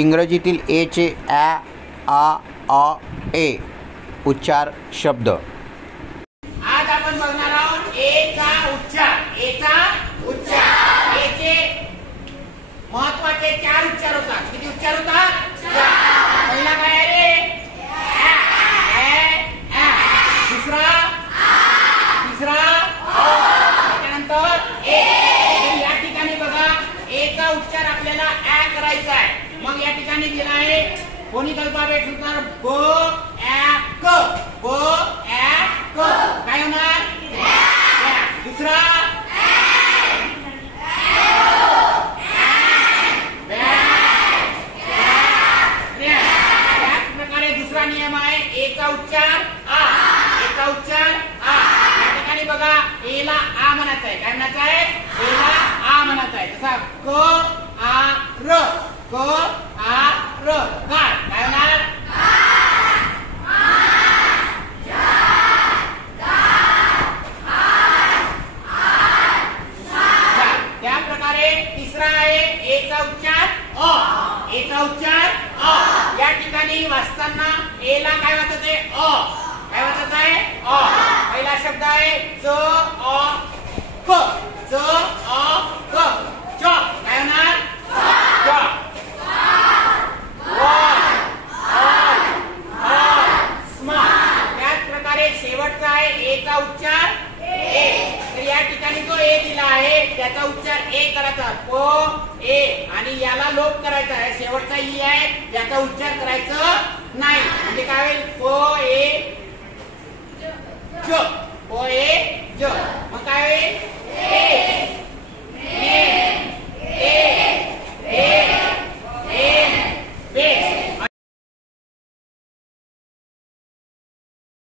इंग्रजीतील ए चे ॲ आ अ ए उच्चार शब्द. आज आपण बघणार आहोत ए चा उच्चार. ए चा उच्चार. ए चे महत्वाचे 4 उच्चार होतात. किती उच्चार होतात? 4. पहिला काय आहे रे? दुसरा तिसरा त्याच्यानंतर ए. या ठिकाणी बघा ए चा उच्चार आपल्याला ॲ करायचा आहे. मग या ठिकाणी दिला आहे कोणी अल्फाबेट होणार ब ॲ क. ब ॲ क काय होणार? दुसरा त्याच प्रकारे दुसरा नियम आहे ए चा उच्चार आ. ए चा उच्चार आ. या ठिकाणी बघा ए ला आ म्हणायचं आहे. काय म्हणायचं आहे? ए ला आ म्हणायचं आहे. जसा क आ र. क आ र काय काय होणार? त्या प्रकारे तिसरा आहे ए चा उच्चार अ. ए चा उच्चार अ. या ठिकाणी वाचताना ए ला काय वाचायचं आहे? अ. काय वाचायचं आहे? अ. पहिला शब्द आहे च अ क. च अ क च काय होणार? त्याच प्रकारे शेवटचा आहे ए चा उच्चार ए. तर या ठिकाणी जो ए दिला आहे त्याचा उच्चार ए करायचा प ए आणि याला लोप करायचा आहे. शेवटचा ई आहे याचा उच्चार करायचं नाही. म्हणजे काय होईल? प ए ज. प ए ज. मग काय होईल? ए